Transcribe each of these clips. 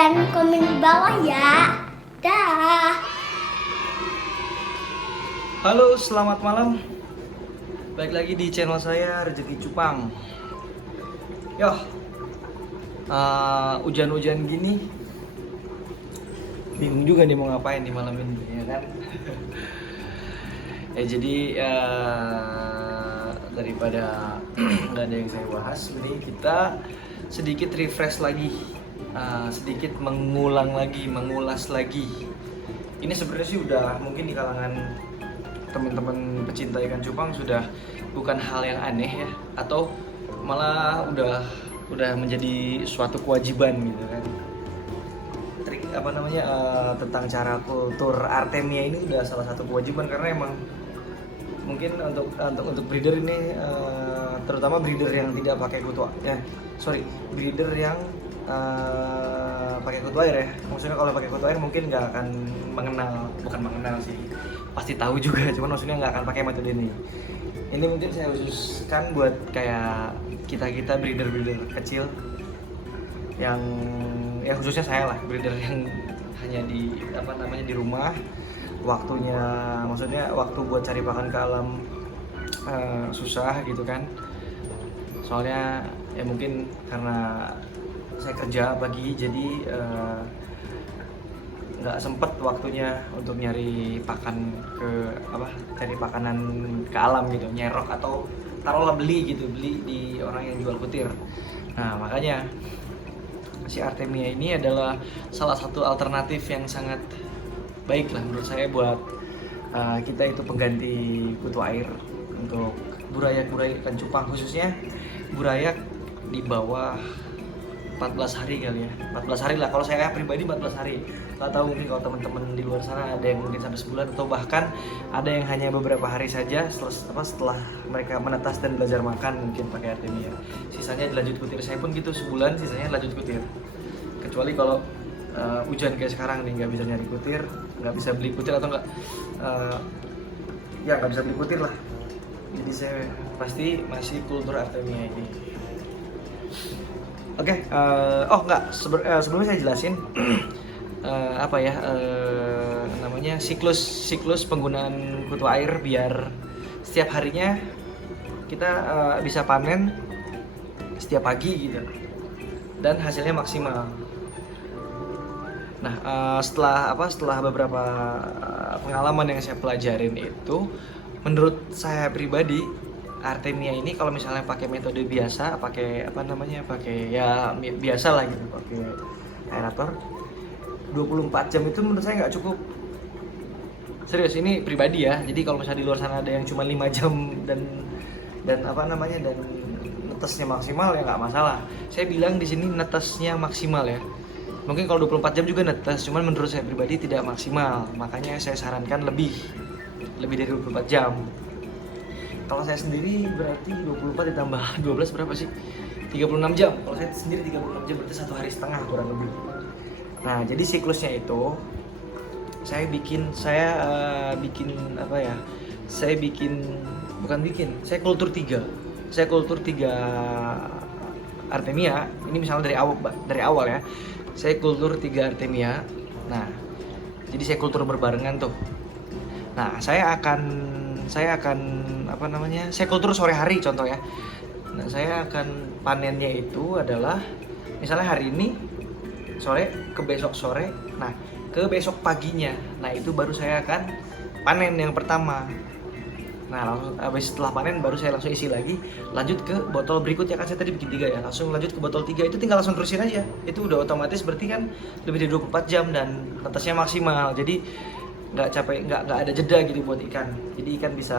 dan komen di bawah ya. Dah. Halo, selamat malam. Balik lagi di channel saya Rezeki Cupang. Yo, hujan-hujan gini, bingung juga nih mau ngapain di malam ini, ya kan? Jadi daripada nggak ada yang saya bahas, ini kita sedikit refresh lagi, sedikit mengulas lagi. Ini sebenarnya sih udah mungkin di kalangan teman-teman pecinta ikan cupang sudah bukan hal yang aneh ya, atau malah udah menjadi suatu kewajiban gitu kan. Trik tentang cara kultur Artemia ini udah salah satu kewajiban, karena emang mungkin untuk breeder ini terutama breeder yang tidak pakai kutu breeder yang pakai kutu air ya. Maksudnya kalau pakai kutu air mungkin nggak akan bukan mengenal sih, pasti tahu juga, cuman maksudnya nggak akan pakai metode ini. Ini mungkin saya khususkan buat kayak kita breeder kecil yang ya khususnya saya lah, breeder yang hanya di rumah, maksudnya waktu buat cari pakan ke alam susah gitu kan. Soalnya ya mungkin karena saya kerja pagi, jadi nggak sempet waktunya untuk nyari cari pakanan ke alam gitu, nyerok atau taruhlah beli di orang yang jual kutir. Nah makanya si Artemia ini adalah salah satu alternatif yang sangat baik lah menurut saya buat kita itu pengganti kutu air untuk burayak ikan cupang, khususnya burayak di bawah 14 hari kali ya, 14 hari lah kalau saya pribadi, 14 hari. Nggak tahu mungkin kalau teman-teman di luar sana ada yang mungkin sampai sebulan, atau bahkan ada yang hanya beberapa hari saja setelah mereka menetas dan belajar makan mungkin pakai Artemia. Sisanya dilanjut kutir. Saya pun gitu, sebulan sisanya lanjut kutir. Kecuali kalau hujan kayak sekarang nih, nggak bisa nyari kutir, nggak bisa beli kutir, atau nggak bisa beli kutir lah. Jadi saya pasti masih kultur Artemia ini. Oke, sebelumnya saya jelasin siklus penggunaan kutu air biar setiap harinya kita bisa panen setiap pagi gitu, dan hasilnya maksimal. Nah, setelah beberapa pengalaman yang saya pelajarin itu, menurut saya pribadi Artemia ini kalau misalnya pakai metode biasa, biasa lah gitu, pakai aerator 24 jam itu menurut saya nggak cukup. Serius, ini pribadi ya. Jadi kalau misalnya di luar sana ada yang cuma 5 jam dan netesnya maksimal, ya nggak masalah. Saya bilang di sini netesnya maksimal ya. Mungkin kalau 24 jam juga netes, cuman menurut saya pribadi tidak maksimal. Makanya saya sarankan lebih dari 24 jam. Kalau saya sendiri berarti 24 ditambah 12 berapa sih? 36 jam. Kalau saya sendiri 36 jam berarti 1,5 hari kurang lebih. Nah, jadi siklusnya itu saya kultur 3. Saya kultur 3 Artemia. Ini misalnya dari awal ya. Saya kultur 3 Artemia. Nah, jadi saya kultur berbarengan tuh. Nah, saya kultur sore hari contoh ya. Nah, saya akan panennya itu adalah misalnya hari ini sore ke besok sore, nah ke besok paginya. Nah, itu baru saya akan panen yang pertama. Nah, langsung habis setelah panen baru saya langsung isi lagi, lanjut ke botol berikutnya. Kan saya tadi bikin 3 ya, langsung lanjut ke botol 3, itu tinggal langsung terusin aja. Itu udah otomatis berarti kan lebih dari 24 jam dan netesnya maksimal. Jadi nggak capek, nggak ada jeda gitu buat ikan. Jadi ikan bisa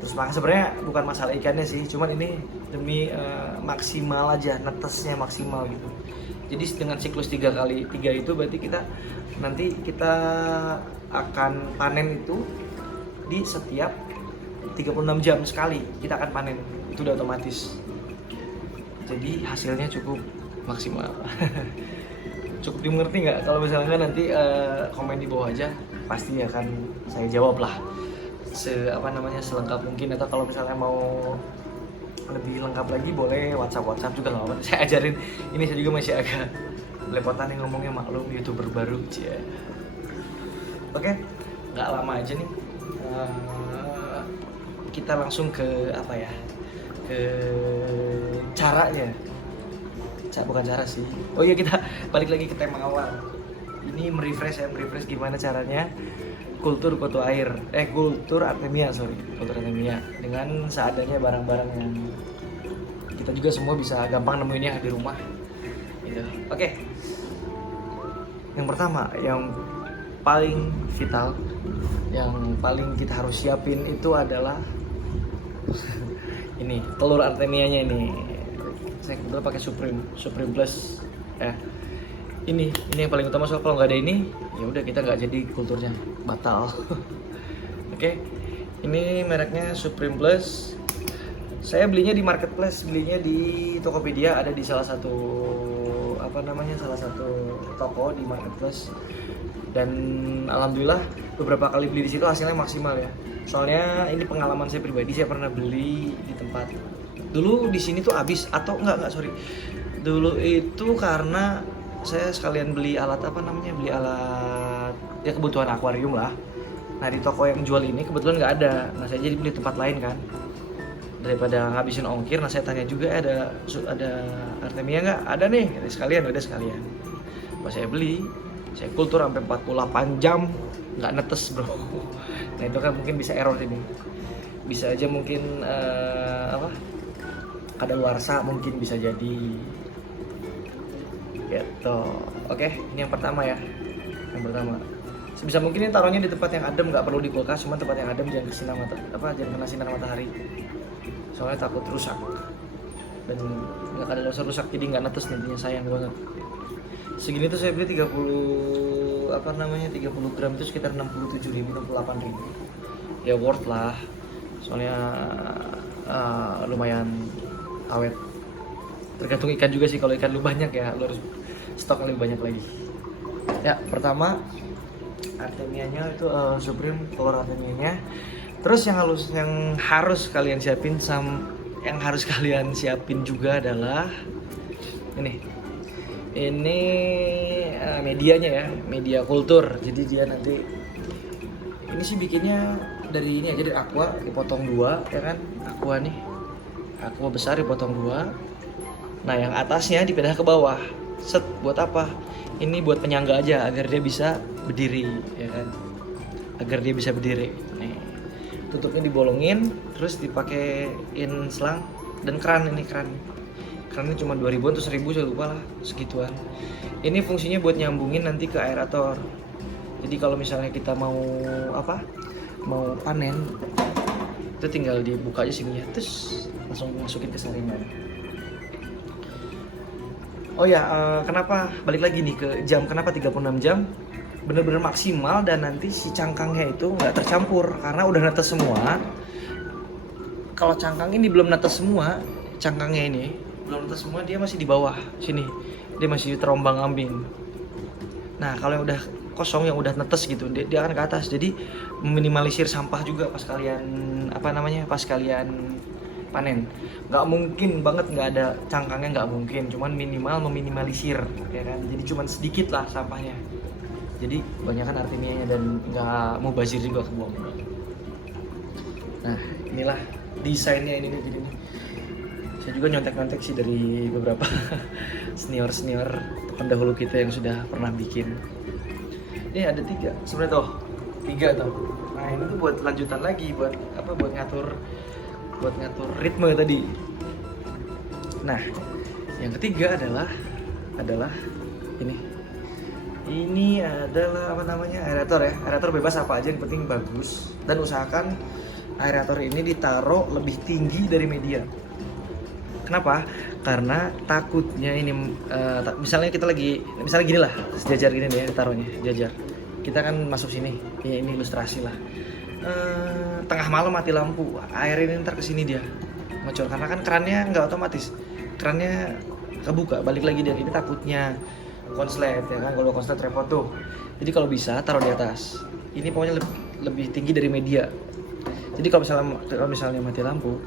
terus makan. Sebenarnya bukan masalah ikannya sih, cuman ini demi maksimal aja, netesnya maksimal gitu. Jadi dengan siklus 3 kali 3 itu berarti nanti kita akan panen itu di setiap 36 jam sekali kita akan panen. Itu udah otomatis. Jadi hasilnya cukup maksimal. Cukup dimengerti nggak? Kalau misalnya nanti komen di bawah aja, pasti akan saya jawab lah selengkap mungkin. Atau kalau misalnya mau lebih lengkap lagi boleh WhatsApp juga nggak apa-apa. Saya ajarin, ini saya juga masih agak belepotan nih ngomongnya, maklum YouTuber baru aja. Oke, nggak lama aja nih. Kita langsung ke apa ya? Ke caranya. Bukan cara sih. Oh iya, kita balik lagi ke tema awal. Ini merefresh gimana caranya kultur Kutu Air. Kultur Artemia dengan seadanya barang-barang yang kita juga semua bisa gampang nemuinnya di rumah. Gitu. Oke. Yang pertama, yang paling vital, yang paling kita harus siapin itu adalah ini telur Artemianya ini. Saya kebetulan pakai Supreme Plus ya. Ini yang paling utama, soal kalau nggak ada ini ya udah kita nggak jadi kulturnya, batal. Oke. Ini mereknya Supreme Plus. Saya belinya di marketplace, belinya di Tokopedia, ada di salah satu toko di marketplace. Dan alhamdulillah beberapa kali beli di situ hasilnya maksimal ya. Soalnya ini pengalaman saya pribadi, saya pernah beli di tempat dulu di sini tuh habis, atau enggak sorry, dulu itu karena saya sekalian beli alat ya kebutuhan akuarium lah. Nah di toko yang jual ini kebetulan nggak ada, nah saya jadi beli tempat lain kan, daripada ngabisin ongkir. Nah saya tanya juga ada Artemia nggak? Ada nih, udah sekalian. Pas saya beli, saya kultur sampai 48 jam nggak netes bro. Nah itu kan mungkin bisa error ini, bisa aja mungkin kadaluarsa mungkin bisa jadi gitu. Oke, ini yang pertama ya. Yang pertama, sebisa mungkin ini taruhnya di tempat yang adem, nggak perlu di kulkas, cuma tempat yang adem, jangan kena sinar matahari. Soalnya takut rusak. Dan nggak kadaluarsa rusak, jadi nggak netes nantinya, sayang banget. Segini tuh saya beli 30 gram itu sekitar 67.000, 68.000. Ya worth lah. Soalnya lumayan awet. Tergantung ikan juga sih, kalau ikan lu banyak ya lu harus stok lebih banyak lagi. Ya, pertama Artemianya itu Supreme telur Artemianya. Terus yang harus kalian siapin juga adalah ini medianya ya, media kultur. Jadi dia nanti ini sih bikinnya dari ini aja, dari aqua dipotong 2 ya kan, aqua besar dipotong 2. Nah yang atasnya dipindah ke bawah. Set, buat apa? Ini buat penyangga aja agar dia bisa berdiri ya kan, nih tutupnya dibolongin, terus dipakein selang dan kerannya cuma 2.000-an atau 1.000, saya lupa lah, segituan. Ini fungsinya buat nyambungin nanti ke aerator. Jadi kalau misalnya kita mau panen, itu tinggal dibuka aja sininya, terus langsung masukin ke saringan. Oh ya, kenapa balik lagi nih ke jam? Kenapa 36 jam? Bener-bener maksimal, dan nanti si cangkangnya itu nggak tercampur karena udah netes semua. Kalau cangkang ini belum netes semua, dia masih di bawah sini, dia masih terombang-ambing. Nah kalau yang udah kosong, yang udah netes gitu, dia akan ke atas. Jadi meminimalisir sampah juga pas kalian panen. Nggak mungkin banget nggak ada cangkangnya, nggak mungkin, cuman minimal meminimalisir ya kan. Jadi cuman sedikit lah sampahnya, jadi kebanyakan Artemianya dan nggak mau bazir juga kebuang. Nah inilah desainnya ini nih. Jadi saya juga nyontek sih dari beberapa senior pendahulu kita yang sudah pernah bikin. Ini ada 3 sebenarnya, 3 tuh. Nah ini tuh buat lanjutan lagi, buat ngatur ritme tadi. Nah, yang ketiga adalah ini. Ini adalah aerator ya. Aerator bebas apa aja, yang penting bagus. Dan usahakan aerator ini ditaruh lebih tinggi dari media. Kenapa? Karena takutnya ini misalnya gini lah, sejajar gini nih ya, taruhnya jajar. Kita kan masuk sini. Ini ilustrasi lah. Tengah malam mati lampu, air ini ntar kesini dia ngocor, karena kan kerannya nggak otomatis, kerannya kebuka, balik lagi dia. Ini takutnya konslet ya kan, kalau konslet repot tuh. Jadi kalau bisa taruh di atas. Ini pokoknya lebih tinggi dari media. Jadi kalau misalnya mati lampu,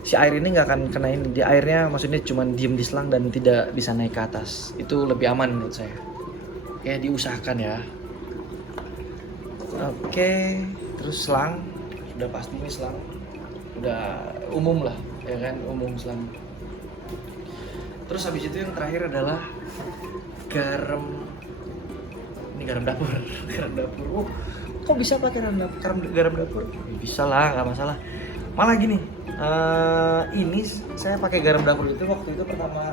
si air ini nggak akan kena ini, di airnya maksudnya cuma diem di selang dan tidak bisa naik ke atas. Itu lebih aman menurut saya. Oke, diusahakan ya. Oke, terus selang sudah pasti ini selang udah umum lah ya kan, umum selang. Terus habis itu yang terakhir adalah garam. Ini garam dapur. Garam dapur. Oh, kok bisa pakai garam dapur? Bisa lah, nggak masalah. Malah gini, ini saya pakai garam dapur itu waktu itu pertama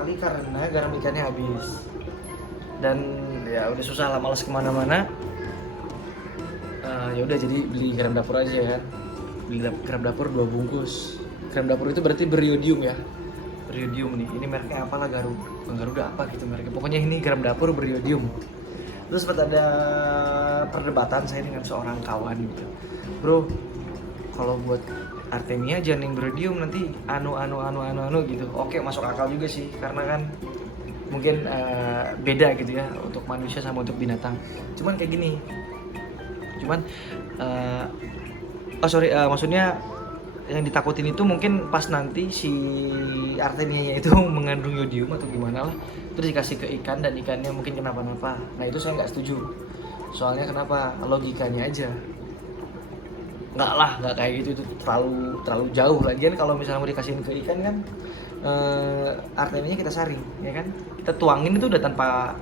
kali karena garam ikannya habis. Dan ya udah susah lah, malas kemana-mana. Ya udah jadi beli garam dapur aja ya. Beli garam dapur 2 bungkus. Garam dapur itu berarti beriodium ya. Beriodium nih. Ini mereknya apalah, Garuda apa gitu mereknya. Pokoknya ini garam dapur beriodium. Terus sempat ada perdebatan saya dengan seorang kawan gitu. Bro, kalau buat Artemia jangan yang beriodium, nanti anu gitu. Oke, masuk akal juga sih, karena kan mungkin beda gitu ya untuk manusia sama untuk binatang. Cuman kayak gini. Maksudnya yang ditakutin itu mungkin pas nanti si Artemia itu mengandung yodium atau gimana lah, terus dikasih ke ikan dan ikannya mungkin kenapa-napa. Nah itu saya nggak setuju. Soalnya kenapa? Logikanya aja. Nggak kayak gitu, itu terlalu jauh. Lagian kalau misalnya mau dikasihin ke ikan kan, Artemia kita saring, ya kan? Kita tuangin itu udah tanpa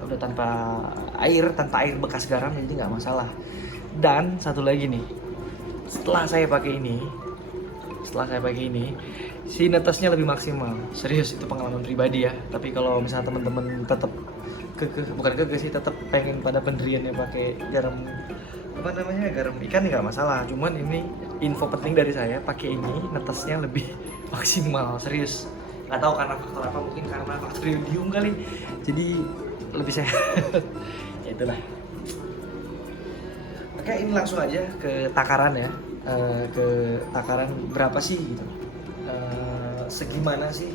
air bekas garam, jadi nggak masalah. Dan satu lagi nih, setelah saya pakai ini, si netesnya lebih maksimal. Serius, itu pengalaman pribadi ya. Tapi kalau misalnya teman-teman tetap tetap pengen pada pendiriannya pakai garam garam ikan, nggak masalah. Cuman ini info penting dari saya, pakai ini netesnya lebih maksimal. Serius, nggak tahu karena faktor apa, mungkin karena faktor iodium kali, jadi lebih sehat. Ya itulah. Oke, ini langsung aja ke takaran ya. Ke takaran berapa sih gitu, segimana sih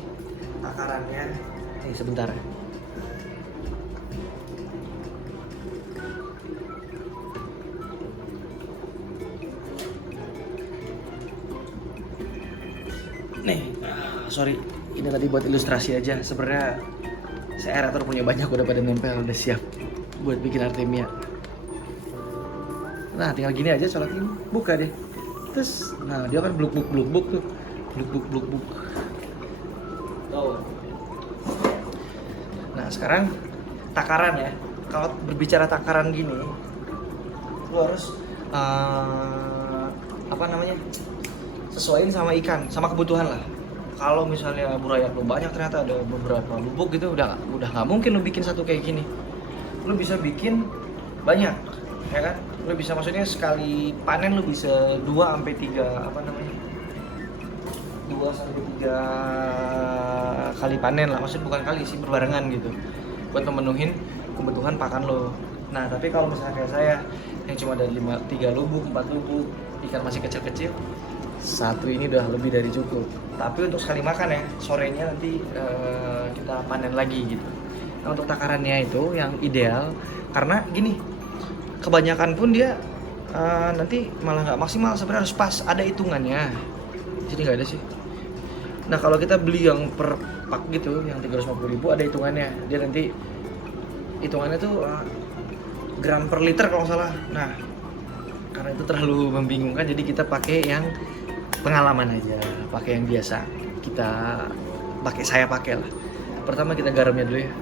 takarannya. Nih sebentar ya. Nih, sorry, ini tadi buat ilustrasi aja. Sebenarnya saya aerator punya banyak, udah pada nempel, udah siap buat bikin Artemia. Nah, tinggal gini aja, colokin, buka deh. Terus, nah dia kan bluk buk tuh, bluk buk. Tuh. Nah sekarang takaran ya. Kalau berbicara takaran gini, lu harus sesuaiin sama ikan, sama kebutuhan lah. Kalau misalnya burayak lu banyak, ternyata ada beberapa lubuk gitu, udah nggak mungkin lu bikin satu kayak gini. Lu bisa bikin banyak, ya kan? Lu bisa, maksudnya sekali panen lu bisa 2 sampai 3 kali panen lah. Maksudnya bukan kali sih, berbarengan gitu, buat memenuhin kebutuhan pakan lo. Nah tapi kalau misalnya kayak saya yang cuma ada 3 lubuk, 4 lubuk, ikan masih kecil-kecil, satu ini udah lebih dari cukup. Tapi untuk sekali makan ya, sorenya nanti kita panen lagi gitu. Nah untuk takarannya itu yang ideal, karena gini, kebanyakan pun dia nanti malah nggak maksimal. Sebenarnya harus pas, ada hitungannya. Jadi nggak ada sih. Nah kalau kita beli yang per pak gitu, yang 350.000, ada hitungannya. Dia nanti hitungannya tuh gram per liter kalau nggak salah. Nah karena itu terlalu membingungkan, jadi kita pakai yang pengalaman aja, pakai yang biasa. Saya pakai lah. Pertama kita garamnya dulu ya.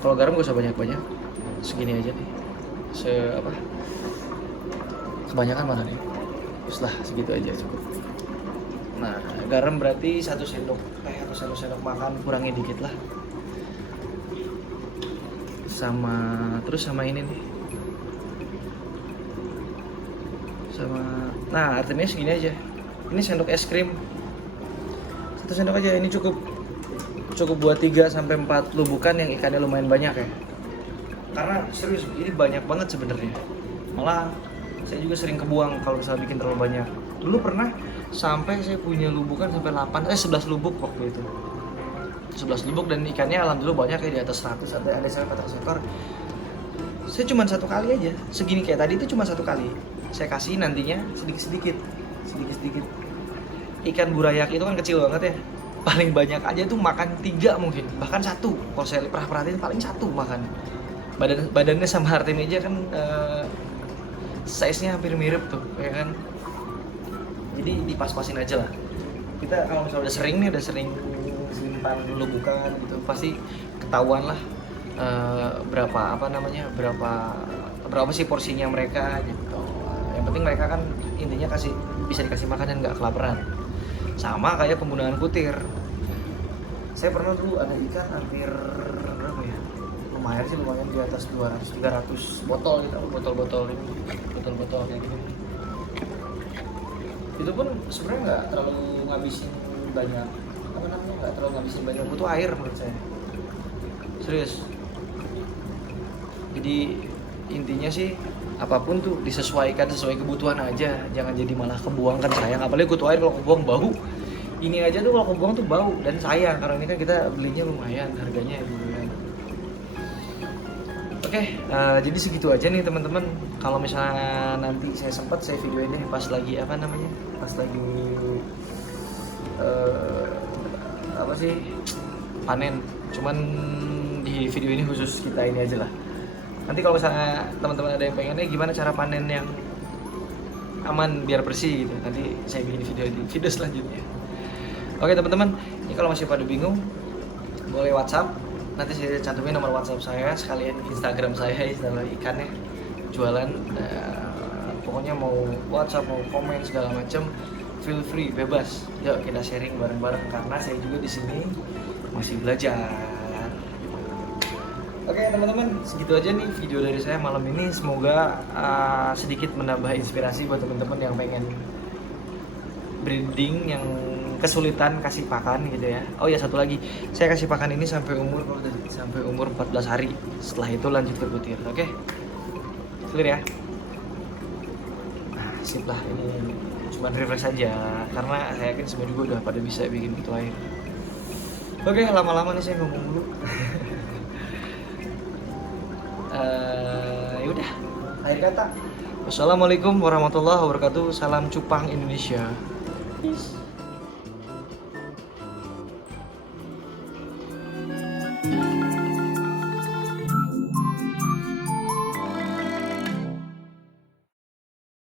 Kalau garam gak usah banyak-banyak, segini aja nih. Kebanyakan mana nih? Terus lah, segitu aja cukup. Nah, garam berarti 1 sendok teh atau 1 sendok makan, kurangi dikit lah. Terus sama ini nih. Nah, artinya segini aja. Ini sendok es krim. 1 sendok aja, ini cukup buat 3 sampai 4 lubukan yang ikannya lumayan banyak ya. Karena serius, ini banyak banget sebenarnya. Malah saya juga sering kebuang kalau misalnya bikin terlalu banyak. Dulu pernah sampai saya punya lubukan sampai 11 lubuk waktu itu. 11 lubuk dan ikannya alhamdulillah banyak ya, di atas 100, ada 100 ekor. Saya cuma 1 kali aja. Segini kayak tadi itu cuma 1 kali. Saya kasih nantinya sedikit-sedikit. ikan burayak itu kan kecil banget ya, paling banyak aja tuh makan 3 mungkin, bahkan 1. Kalau saya perhatiin paling 1 makan. Badannya sama Artemisia kan size-nya hampir mirip tuh, ya kan. Jadi dipas-pasin aja lah. Kita kalau misalnya udah sering simpan dulu bukan gitu, pasti ketahuan lah berapa sih porsinya mereka gitu. Yang penting mereka kan intinya bisa dikasih makan dan nggak kelaparan. Sama kayak pembunuhan kutir. Saya pernah dulu ada ikan hampir berapa ya? Lumayan di atas 200-300 botol gitu, botol-botol kayak gini. Itu pun sebenarnya nggak terlalu ngabisin banyak butuh air menurut saya. Serius. Jadi intinya sih apapun tuh disesuaikan sesuai kebutuhan aja, jangan jadi malah kebuang, kan sayang. Apalagi kutu air kalau kebuang bau. Ini aja tuh kalau kebuang tuh bau dan sayang, karena ini kan kita belinya lumayan harganya gitu kan. Oke, jadi segitu aja nih teman-teman. Kalau misalnya nanti saya sempat, saya video ini pas lagi panen. Cuman di video ini khusus kita ini aja lah. Nanti kalau misalnya teman-teman ada yang pengennya gimana cara panen yang aman biar bersih gitu, nanti saya bikin video selanjutnya. Oke teman-teman, ini kalau masih pada bingung boleh WhatsApp. Nanti saya cantumin nomor WhatsApp saya, sekalian Instagram saya, Instagram ikannya jualan. Pokoknya mau WhatsApp, mau komen segala macam, feel free, bebas. Yuk kita sharing bareng-bareng, karena saya juga di sini masih belajar. Oke teman-teman, segitu aja nih video dari saya malam ini. Semoga sedikit menambah inspirasi buat teman-teman yang pengen breeding, yang kesulitan kasih pakan gitu ya. Oh ya, satu lagi, saya kasih pakan ini sampai umur 14 hari. Setelah itu lanjut ke kutir. Oke, clear ya. Nah, sip lah, ini cuma refresh aja karena saya yakin semua juga udah pada bisa bikin kutu air. Oke, lama-lama nih saya ngomong dulu. Ya udah, akhir kata. Wassalamualaikum warahmatullahi wabarakatuh. Salam cupang Indonesia. Peace.